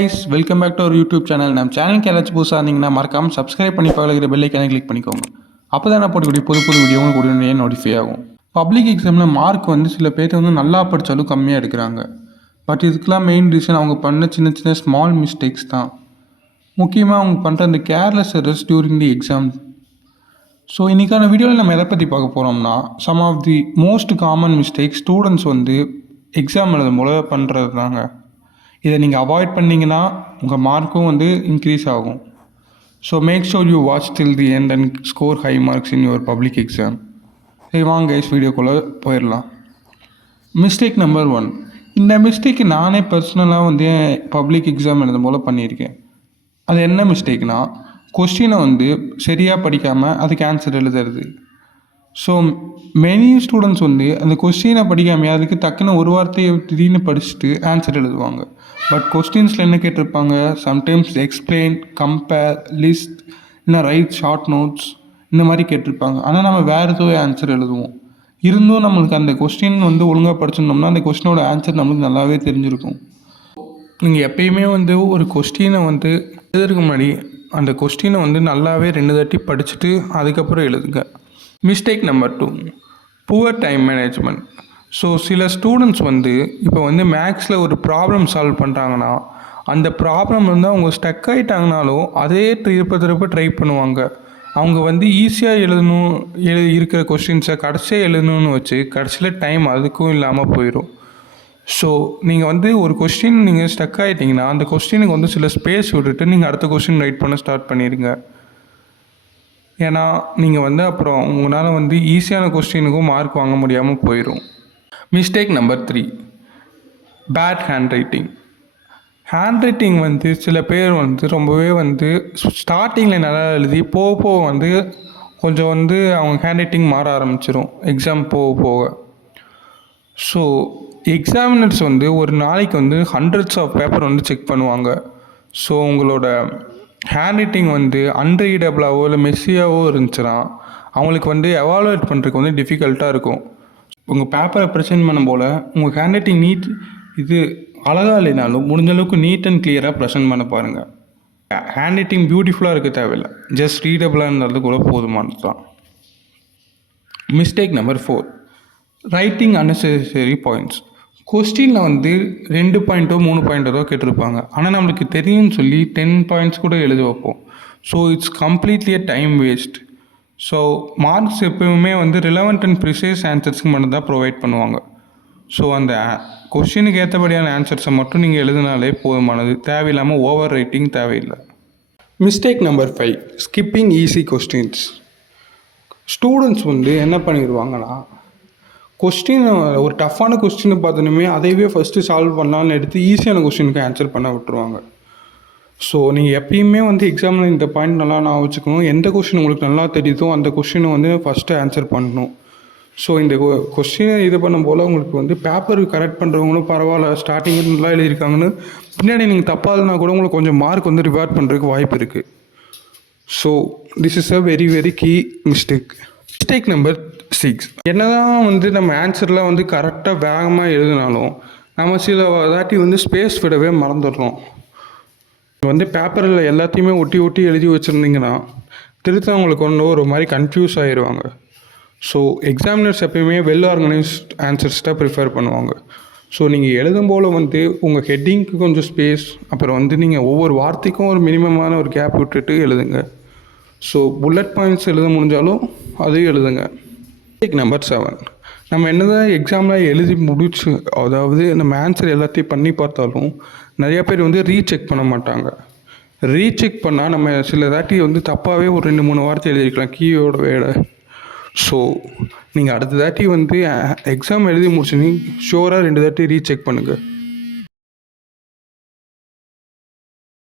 Guys welcome back to our YouTube channel. நம்ம சேனலுக்கு யாராச்சும் புதுசாக இருந்தீங்கன்னா மறக்காமல் சப்ஸ்கிரைப் பண்ணி பக்கத்தில் பெல் ஐக்கானை கிளிக் பண்ணிக்கோங்க. அப்போ தான் நான் போடக்கூடிய புது புது வீடியோ உங்களுக்கு உடனே நோட்டிஃபை ஆகும். பப்ளிக் எக்ஸாமில் மார்க் சில பேர் நல்லா படித்தாலும் கம்மியாக எடுக்கிறாங்க. பட் இதுக்கெலாம் மெயின் ரீசன் அவங்க பண்ண சின்ன சின்ன ஸ்மால் மிஸ்டேக்ஸ் தான். முக்கியமாக அவங்க பண்ணுற அந்த careless errors during the exam. So இன்றைக்கான வீடியோவில் நம்ம எதை பற்றி பார்க்க போகிறோம்னா, some of the most common mistake students exam எழுதும் போல பண்ணுறது தாங்க. இதை நீங்கள் அவாய்ட் பண்ணிங்கன்னா உங்கள் மார்க்கும் இன்க்ரீஸ் ஆகும். So make sure you watch till the end and score high marks in your public exam. சரி வாங்க கைஸ் வீடியோக்குள்ளே போயிடலாம். Mistake number 1. இந்த மிஸ்டேக்கு நானே பர்சனலாக பப்ளிக் எக்ஸாம் எழுதும் போல் பண்ணியிருக்கேன். அது என்ன மிஸ்டேக்னால், கொஸ்டினை சரியாக படிக்காமல் அதுக்கு ஆன்சர் எழுதுறது. ஸோ மெனி ஸ்டூடெண்ட்ஸ் அந்த கொஸ்டினை படிக்காமல் அதுக்கு டக்குன்னு ஒரு வார்த்தையை திடீர்னு படிச்சுட்டு ஆன்சர் எழுதுவாங்க. பட் கொஸ்டின்ஸில் என்ன கேட்டிருப்பாங்க, சம்டைம்ஸ் எக்ஸ்பிளைன், கம்பேர், லிஸ்ட், இல்லை ரைட் ஷார்ட் நோட்ஸ் இந்த மாதிரி கேட்டிருப்பாங்க. ஆனால் நம்ம வேறு ஏதோ ஆன்சர் எழுதுவோம். இருந்தும் நம்மளுக்கு அந்த கொஸ்டின் ஒழுங்காக படிச்சிருந்தோம்னா அந்த கொஸ்டினோட ஆன்சர் நம்மளுக்கு நல்லாவே தெரிஞ்சிருக்கும். நீங்கள் எப்பயுமே ஒரு கொஸ்டினை எழுதுறதுக்கு முன்னாடி அந்த கொஸ்டினை நல்லாவே 2 தட்டி படிச்சுட்டு அதுக்கப்புறம் எழுதுங்க. Mistake number 2. Poor time management. So சில ஸ்டூடெண்ட்ஸ் இப்போ மேக்ஸில் ஒரு ப்ராப்ளம் சால்வ் பண்ணுறாங்கன்னா அந்த ப்ராப்ளம் அவங்க ஸ்டக் ஆகிட்டாங்கனாலும் அதே திருப்ப ட்ரை பண்ணுவாங்க. அவங்க ஈஸியாக இருக்கிற கொஸ்டின்ஸை கடைசியாக எழுதணும்னு வச்சு கடைசியில் டைம் அதுக்கும் இல்லாமல் போயிடும். ஸோ நீங்கள் ஒரு கொஸ்டின் நீங்கள் ஸ்டக் ஆகிட்டிங்கன்னா அந்த கொஸ்டினுக்கு சில ஸ்பேஸ் விட்டுட்டு நீங்கள் அடுத்த கொஸ்டின் ரைட் பண்ண ஸ்டார்ட் பண்ணிடுங்க. ஏன்னா நீங்கள் அப்புறம் உங்களால் ஈஸியான கொஸ்டினுக்கும் மார்க் வாங்க முடியாமல் போயிடும். Mistake number 3. Bad handwriting. சில பேர் ரொம்பவே ஸ்டார்டிங்கில் நல்லா எழுதி போக கொஞ்சம் அவங்க ஹேண்ட் ரைட்டிங் மாற ஆரம்பிச்சிடும் எக்ஸாம் போக. ஸோ எக்ஸாமினர்ஸ் ஒரு நாளைக்கு ஹண்ட்ரட்ஸ் ஆஃப் பேப்பர் செக் பண்ணுவாங்க. ஸோ உங்களோட ஹேண்ட் ரைட்டிங் அன்ரீடபிளாவோ இல்லை மெஸ்ஸியாவோ இருந்துச்சுன்னா அவங்களுக்கு எவாலுவேட் பண்ணுறதுக்கு டிஃபிகல்ட்டாக இருக்கும். உங்கள் பேப்பரை ப்ரெசென்ட் பண்ணும் போல் உங்கள் ஹேண்ட் ரைட்டிங் அழகாக இல்லைனாலும் முடிஞ்ச அளவுக்கு நீட் அண்ட் கிளியராக ப்ரெசென்ட் பண்ண பாருங்கள். ஹேண்ட் ரைட்டிங் பியூட்டிஃபுல்லாக இருக்க தேவையில்லை, ஜஸ்ட் ரீடபிளாக இருந்தது கூட போதுமானது தான். Mistake number 4. Writing unnecessary points. கொஸ்டினில் 2 பாயிண்ட்டோ 3 பாயிண்ட்டோ கேட்டிருப்பாங்க. ஆனால் நம்மளுக்கு தெரியும்னு சொல்லி 10 பாயிண்ட்ஸ் கூட எழுத வைப்போம். So it's completely a time waste. So marks எப்பவுமே ரிலவெண்ட் அண்ட் ப்ரிசைஸ் ஆன்சர்ஸ்க்கு மட்டும் தான் ப்ரொவைட் பண்ணுவாங்க. ஸோ அந்த கொஸ்டினுக்கு ஏற்றபடியான ஆன்சர்ஸை மட்டும் நீங்கள் எழுதினாலே போதுமானது. தேவையில்லாமல் ஓவர் ரைட்டிங் தேவையில்லை. Mistake number 5. Skipping easy questions. Students என்ன பண்ணிடுவாங்கன்னா, கொஸ்டின் ஒரு டஃப்பான கொஸ்டினை பார்த்தோன்னே அதையவே ஃபஸ்ட்டு சால்வ் பண்ணலான்னு எடுத்து ஈஸியான கொஸ்டினுக்கு ஆன்சர் பண்ண விட்டுருவாங்க. ஸோ நீங்கள் எப்பயுமே எக்ஸாமில் இந்த பாயிண்ட் நல்லா நான் வச்சுக்கணும். எந்த கொஸ்டின் உங்களுக்கு நல்லா தெரியுதோ அந்த கொஸ்டினை ஃபஸ்ட்டு ஆன்சர் பண்ணணும். ஸோ இந்த கொஸ்டினை இது பண்ணும் போல் உங்களுக்கு பேப்பர் கரெக்ட் பண்ணுறவங்களும் பரவாயில்ல, ஸ்டார்டிங்கில் நல்லா எழுதியிருக்காங்கன்னு பின்னாடி நீங்கள் தப்பாக இல்லைனா கூட உங்களுக்கு கொஞ்சம் மார்க் ரிவார்ட் பண்ணுறதுக்கு வாய்ப்பு இருக்குது. So this is a very very key mistake. Mistake number 6. என்ன தான் நம்ம ஆன்சரில் கரெக்டாக வேகமாக எழுதினாலும் நம்ம சில தாட்டி ஸ்பேஸ் விடவே மறந்துடுறோம். பேப்பரில் எல்லாத்தையுமே ஒட்டி எழுதி வச்சுருந்தீங்கன்னா திருத்தவங்களுக்கு ஒரு மாதிரி கன்ஃபியூஸ் ஆகிடுவாங்க. ஸோ எக்ஸாமினர்ஸ் எப்பயுமே வெல் ஆர்கனைஸ்ட் ஆன்சர்ஸ் தான் ப்ரிஃபர் பண்ணுவாங்க. ஸோ நீங்கள் எழுதும் போல் உங்கள் ஹெட்டிங்க்கு கொஞ்சம் ஸ்பேஸ், அப்புறம் நீங்கள் ஒவ்வொரு வார்த்தைக்கும் ஒரு மினிமமான ஒரு கேப் விட்டுட்டு எழுதுங்க. ஸோ புல்லட் பாயிண்ட்ஸ் எழுத முடிஞ்சாலும் அதையும் எழுதுங்க. Mistake number 7. நம்ம என்ன தான் எக்ஸாமில் எழுதி முடிச்சு, அதாவது நம்ம ஆன்சர் எல்லாத்தையும் பண்ணி பார்த்தாலும் நிறையா பேர் ரீசெக் பண்ண மாட்டாங்க. ரீசெக் பண்ணால் நம்ம சில தாட்டி தப்பாகவே ஒரு 2-3 வார்த்தை எழுதிருக்கலாம் கீயோட வேட. ஸோ நீங்கள் அடுத்த தாட்டி எக்ஸாம் எழுதி முடிச்சுன்னு ஷோராக 2 தாட்டி ரீசெக் பண்ணுங்கள்.